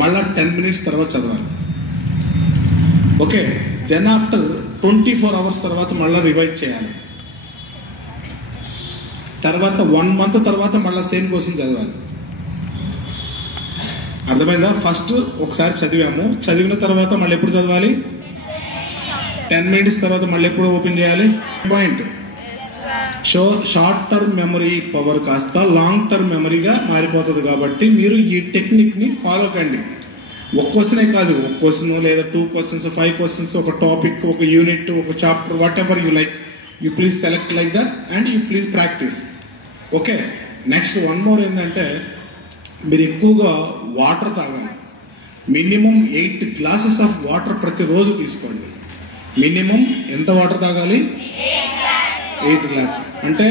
మళ్ళీ 10 minutes తర్వాత చదవాలి. ఓకే, దెన్ ఆఫ్టర్ 24 hours తర్వాత మళ్ళీ రివైజ్ చేయాలి. తర్వాత 1 month తర్వాత మళ్ళీ సేమ్ క్వశ్చన్ చదవాలి. అర్థమైందా? ఫస్ట్ ఒకసారి చదివాము, చదివిన తర్వాత మళ్ళీ ఎప్పుడు చదవాలి? 10 minutes తర్వాత మళ్ళీ ఎప్పుడు ఓపెన్ చేయాలి? Point. Short term memory power కాస్త లాంగ్ టర్మ్ మెమరీగా మారిపోతుంది. కాబట్టి మీరు ఈ టెక్నిక్ని ఫాలో కండి. ఒక క్వశ్చనే కాదు, ఒక క్వశ్చన్ లేదా 2 questions, 5 questions, ఒక టాపిక్, ఒక యూనిట్, ఒక chapter, what ever you like, you please select like that and you please practice. Okay, next one more ఏంటంటే, మీరు ఎక్కువగా వాటర్ తాగాలి. మినిమం 8 glasses ఆఫ్ వాటర్ ప్రతిరోజు తీసుకోండి. మినిమం ఎంత వాటర్ తాగాలి? 8 glasses. అంటే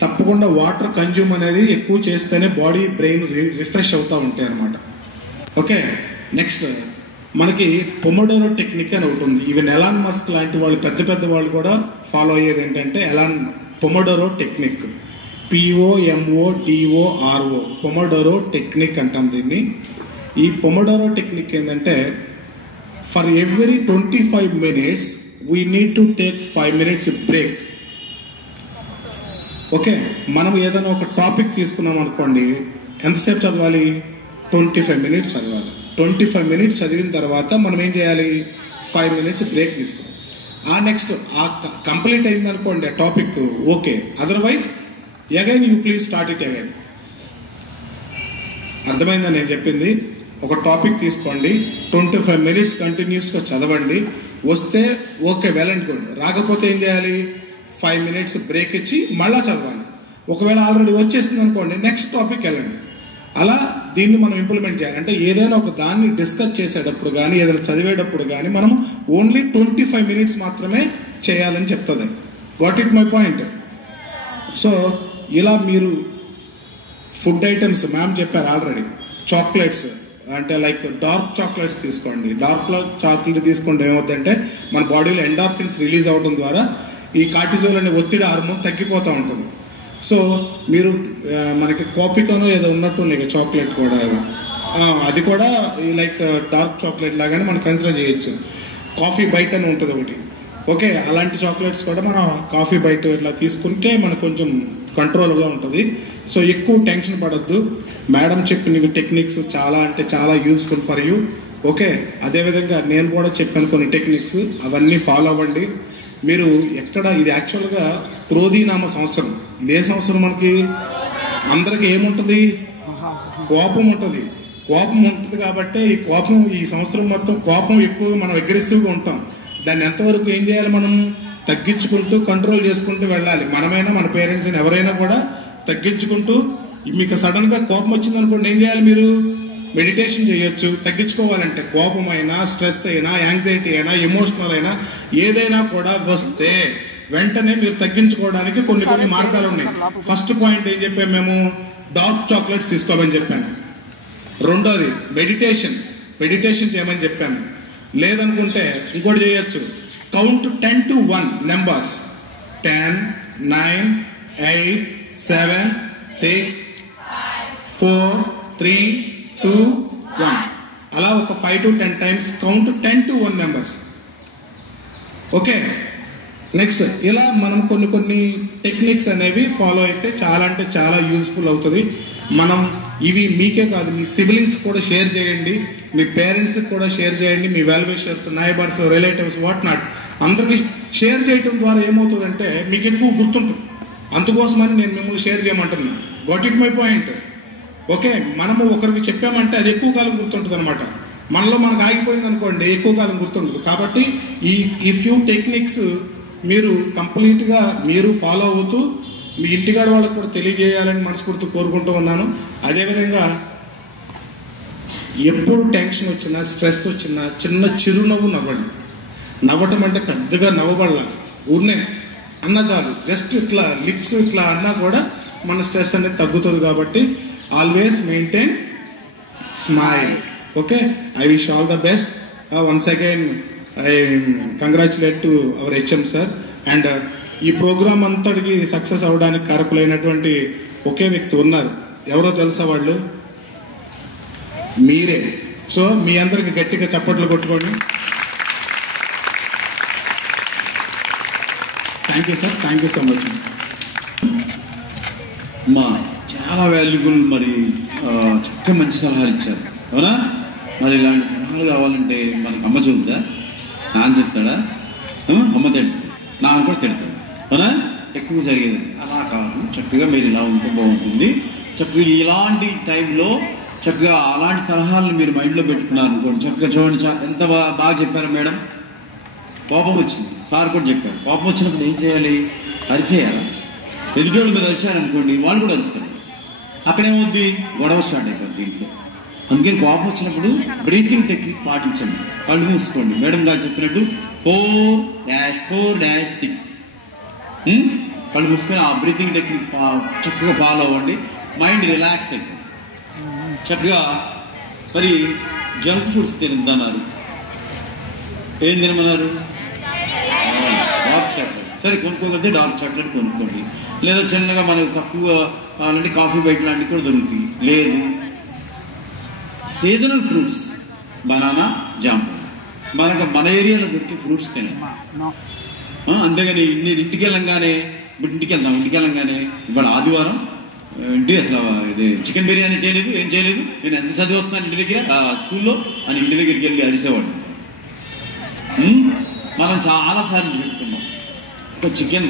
తప్పకుండా వాటర్ కన్జ్యూమ్ అనేది ఎక్కువ చేస్తేనే బాడీ, బ్రెయిన్ రిఫ్రెష్ అవుతూ ఉంటాయి అన్నమాట. ఓకే, నెక్స్ట్ మనకి పొమోడోరో టెక్నిక్ అని ఒకటి ఉంది. ఈవెన్ ఎలాన్ మస్క్ లాంటి వాళ్ళు, పెద్ద పెద్ద వాళ్ళు కూడా ఫాలో అయ్యేది ఏంటంటే pomodoro technique, POMODORO, pomodoro technique అంటాం దీన్ని. ఈ పొమోడోరో టెక్నిక్ ఏంటంటే, for every 25 minutes we need to take 5 minutes break. Okay, మనం ఏదైనా ఒక టాపిక్ తీసుకున్నాం అనుకోండి, ఎంతసేపు చదవాలి? 25 minutes చదవాలి. 25 minutes చదివిన తర్వాత మనం ఏం చేయాలి? 5 minutes బ్రేక్ తీసుకోవాలి. నెక్స్ట్ కంప్లీట్ అయింది అనుకోండి ఆ topic, okay. Otherwise again you please start it again. అర్థమైందా నేను చెప్పింది? ఒక టాపిక్ తీసుకోండి, 25 minutes కంటిన్యూస్గా చదవండి. వస్తే ఓకే, వెల్ అండ్ గుడ్. రాకపోతే ఏం చేయాలి? 5 minutes బ్రేక్ ఇచ్చి మళ్ళీ చదవాలి. ఒకవేళ ఆల్రెడీ వచ్చేసింది అనుకోండి, నెక్స్ట్ టాపిక్ వెళ్ళండి. అలా దీన్ని మనం ఇంప్లిమెంట్ చేయాలి. అంటే ఏదైనా ఒక దాన్ని డిస్కస్ చేసేటప్పుడు కానీ ఏదైనా చదివేటప్పుడు కానీ మనం ఓన్లీ 25 minutes మాత్రమే చేయాలని చెప్తుంది. Got it my point? So ఇలా మీరు ఫుడ్ ఐటమ్స్ మ్యామ్ చెప్పారు ఆల్రెడీ. చాక్లెట్స్ అంటే లైక్ డార్క్ చాక్లెట్స్ తీసుకోండి. డార్క్ చాక్లెట్ తీసుకుంటే ఏమవుతుందంటే మన బాడీలో ఎండార్ఫిన్స్ రిలీజ్ అవ్వడం ద్వారా ఈ కార్టిజోల్ అనే ఒత్తిడి హార్మోన్ తగ్గిపోతూ ఉంటుంది. సో మీరు మనకి కాపీకను ఏదో ఉన్నట్టు చాక్లెట్ కూడా అది కూడా లైక్ డార్క్ చాక్లెట్ లాగానే మనం కన్సిడర్ చేయొచ్చు. కాఫీ బైట్ అని ఉంటుంది ఒకటి. ఓకే, అలాంటి చాక్లెట్స్ కూడా మనం కాఫీ బైట్ ఇట్లా తీసుకుంటే మనకు కొంచెం కంట్రోల్గా ఉంటుంది. సో ఎక్కువ టెన్షన్ పడద్దు. మేడం చెప్పిన టెక్నిక్స్ చాలా అంటే చాలా యూస్ఫుల్ ఫర్ యూ. ఓకే, అదేవిధంగా నేను కూడా చెప్పాను కొన్ని టెక్నిక్స్, అవన్నీ ఫాలో అవ్వండి. మీరు ఎక్కడ ఇది యాక్చువల్గా క్రోధీనామ సంవత్సరం. ఇదే సంవత్సరం మనకి అందరికి ఏముంటుంది? కోపం ఉంటుంది. కోపం ఉంటుంది కాబట్టి ఈ కోపం ఈ సంవత్సరం మొత్తం కోపం ఎక్కువ మనం అగ్రెసివ్గా ఉంటాం. దాన్ని ఎంతవరకు ఏం చేయాలి? మనం తగ్గించుకుంటూ కంట్రోల్ చేసుకుంటూ వెళ్ళాలి. మనమైనా మన పేరెంట్స్ని ఎవరైనా కూడా తగ్గించుకుంటూ, మీకు సడన్గా కోపం వచ్చింది అనుకోండి, ఏం చేయాలి? మీరు మెడిటేషన్ చేయొచ్చు తగ్గించుకోవాలంటే. కోపం అయినా, స్ట్రెస్ అయినా, యాంగ్జైటీ అయినా, ఎమోషనల్ అయినా ఏదైనా కూడా వస్తే వెంటనే మీరు తగ్గించుకోవడానికి కొన్ని మార్గాలు ఉన్నాయి. ఫస్ట్ పాయింట్ ఏం చెప్పాము మేము? డార్క్ చాక్లెట్స్ తీసుకోమని చెప్పాను. రెండోది మెడిటేషన్ చేయమని చెప్పాను. లేదనుకుంటే ఇంకోటి చేయొచ్చు, కౌంట్ 10 to 1 నెంబర్స్. 10, 9, 8, 7, 6, 4, 3, 2, 1 అలా ఒక 5 to 10 times count 10 to 1 numbers. Okay, next ఇలా మనం కొన్ని టెక్నిక్స్ అనేవి ఫాలో అయితే చాలా అంటే చాలా యూస్ఫుల్ అవుతుంది. మనం ఇవి మీకే కాదు, మీ సిబ్లింగ్స్ కూడా షేర్ చేయండి, మీ పేరెంట్స్కి కూడా షేర్ చేయండి, మీ well wishers, neighbours, relatives, what not అందరికీ షేర్ చేయడం ద్వారా ఏమవుతుందంటే మీకు ఎక్కువ గుర్తుంటుంది. అందుకోసమని నేను మిమ్మల్ని షేర్ చేయమంటున్నా. Got it my point? Okay, మనము ఒకరికి చెప్పామంటే అది ఎక్కువ కాలం గుర్తుంటుంది అనమాట. మనలో మనకు ఆగిపోయింది అనుకోండి, ఎక్కువ కాలం గుర్తుంటుంది. కాబట్టి ఈ ఫ్యూ టెక్నిక్స్ మీరు కంప్లీట్గా మీరు ఫాలో అవుతూ మీ ఇంటికాడ వాళ్ళకు కూడా తెలియజేయాలని మనస్ఫూర్తి కోరుకుంటూ ఉన్నాను. అదేవిధంగా ఎప్పుడు టెన్షన్ వచ్చినా, స్ట్రెస్ వచ్చినా చిన్న చిరునవ్వు నవ్వండి. నవ్వటం అంటే పెద్దగా నవ్వబడాల, ఊరినే అన్నా చాలు, జస్ట్ ఇట్లా లిప్స్ ఇట్లా అన్నా కూడా మన స్ట్రెస్ అనేది తగ్గుతుంది. కాబట్టి always maintain smile. Okay, I wish all the best. Once again I congratulate to our HM sir. And ఈ ప్రోగ్రామ్ అంతటికి సక్సెస్ అవ్వడానికి కారకులైనటువంటి ఒకే వ్యక్తి ఉన్నారు. ఎవరో తెలుసా? వాళ్ళు మీరే. సో మీ అందరికి గట్టిగా చప్పట్లు కొట్టుకోండి. Thank you sir, thank you so much. మా చాలా వాల్యుబుల్ మరి చక్కగా మంచి సలహాలు ఇచ్చారు, అవునా? మరి ఇలాంటి సలహాలు కావాలంటే మనకి అమ్మ చెబుతా, నాన్న చెప్తాడా? అమ్మ తింటాడు, నాన్న కూడా తింటాడు, అవునా? ఎక్కువ జరిగేది అలా కాదు. చక్కగా మీరు ఇలా ఉంటే బాగుంటుంది. చక్కగా ఇలాంటి టైంలో చక్కగా అలాంటి సలహాలను మీరు మైండ్లో పెట్టుకున్నారు అనుకోండి. చక్కగా చూడండి, ఎంత బాగా చెప్పారు మేడం. కోపం వచ్చింది, సార్ కూడా చెప్పారు. కోపం వచ్చినప్పుడు ఏం చేయాలి? అరిచేయాలి. ఎదుటోళ్ళ మీద వచ్చారనుకోండి, వాళ్ళు కూడా అరుస్తారు. అక్కడేమవుద్ది? గొడవ స్టార్ట్ అయిపోద్ది ఇంట్లో. అందుకని కోపం వచ్చినప్పుడు బ్రీతింగ్ టెక్నిక్ పాటించండి. కళ్ళు మూసుకోండి. మేడం గారు చెప్పినట్టు 4-4-6 కళ్ళు మూసుకొని ఆ బ్రీతింగ్ టెక్నిక్ చక్కగా ఫాలో అవ్వండి. మైండ్ రిలాక్స్ అయిపోయింది. చక్కగా మరి జంక్ ఫుడ్స్ తినద్దన్నారు. ఏం తినమన్నారు? Dark chocolate. సరే, కొనుక్కోగలిగితే డార్క్ చాక్లెట్ కొనుక్కోండి. లేదా చిన్నగా మనకు తక్కువ అలాంటి కాఫీ బైట్ లాంటివి కూడా దొరుకుతాయి. లేదు, సీజనల్ ఫ్రూట్స్, బనానా, జామ, మన ఏరియాలో దొరికే ఫ్రూట్స్ తినండి. అంతేగాని నేను ఇంటికి వెళ్ళంగానే ఇవాళ ఆదివారం ఇంటి అసలు ఇది చికెన్ బిర్యానీ చేయలేదు, ఏం చేయలేదు, నేను ఎంత చదివి వస్తున్నాను ఇంటి దగ్గర స్కూల్లో అని ఇంటి దగ్గరికి వెళ్ళి అరిసేవాడు. మనం చాలాసార్లు చెప్పుకున్నాం, ఒక చికెన్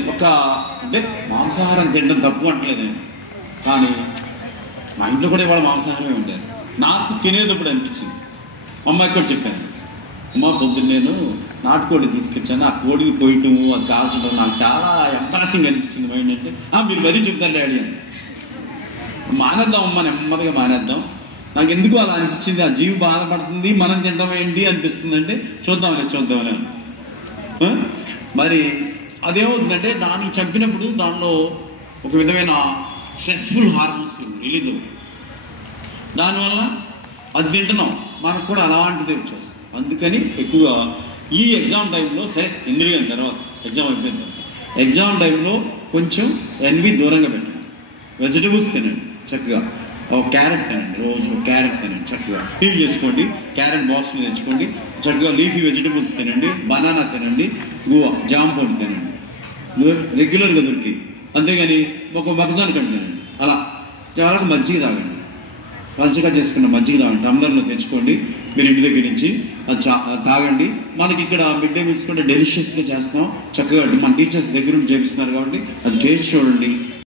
అంటే మాంసాహారం తినడం తప్పు అంటలేదండి. కానీ మా ఇంట్లో కూడా ఇవాళ మాంసాహారమే ఉండాలి. నాకు తినేటప్పుడు అనిపించింది, అమ్మాయికి కూడా చెప్పాను, అమ్మ పొద్దున్న నేను నాటుకోడి తీసుకొచ్చాను, ఆ కోడిని కొయ్యటము, అది కాల్చడం నాకు చాలా ఎంబారసింగ్ అనిపించింది. మైండ్ అంటే మీరు మరీ చెప్తాను డాడీ అని. మానేద్దాం అమ్మ, నెమ్మదిగా మానేద్దాం. నాకు ఎందుకు అలా అనిపించింది, ఆ జీవి బాధపడుతుంది మనం తినడం ఏంటి అనిపిస్తుంది అంటే చూద్దామని. మరి అదేమవుతుందంటే దాన్ని చంపినప్పుడు దానిలో ఒక విధమైన స్ట్రెస్ఫుల్ హార్మోన్స్ రిలీజ్ అవుతాయి. దానివల్ల అది తింటున్నాం, మనకు కూడా అలాంటిదే వచ్చేస్తుంది. అందుకని ఎక్కువగా ఈ ఎగ్జామ్ టైంలో, సరే ఇంటర్వ్యూ తర్వాత ఎగ్జామ్ అయిపోయిన తర్వాత ఎగ్జామ్ టైంలో కొంచెం ఎన్వి దూరంగా పెట్టండి. వెజిటబుల్స్ తినండి చక్కగా. ఒక క్యారెట్ తినండి, రోజు క్యారెట్ తినండి చక్కగా. పీల్ చేసుకోండి, క్యారెట్ బాక్స్ని తెచ్చుకోండి, చక్కగా లీఫీ వెజిటబుల్స్ తినండి, బనానా తినండి, జామ్ పండు తినండి, రెగ్యులర్గా దొరికి. అంతేగాని ఒక మొక్కజొన్న కండి తినండి. అలా చాలా మజ్జిగ తాగండి, మంచిగా చేసుకున్న మజ్జిగ తాగండి, టమ్లర్లో తెచ్చుకోండి మీరు ఇంటి దగ్గర నుంచి, అది తాగండి. మనకి ఇక్కడ మిడ్ డే మీల్స్ కూడా డెలిషియస్గా చేస్తాం చక్కగా. మన టీచర్స్ దగ్గర నుంచి చేపిస్తున్నారు కాబట్టి అది టేస్ట్ చూడండి.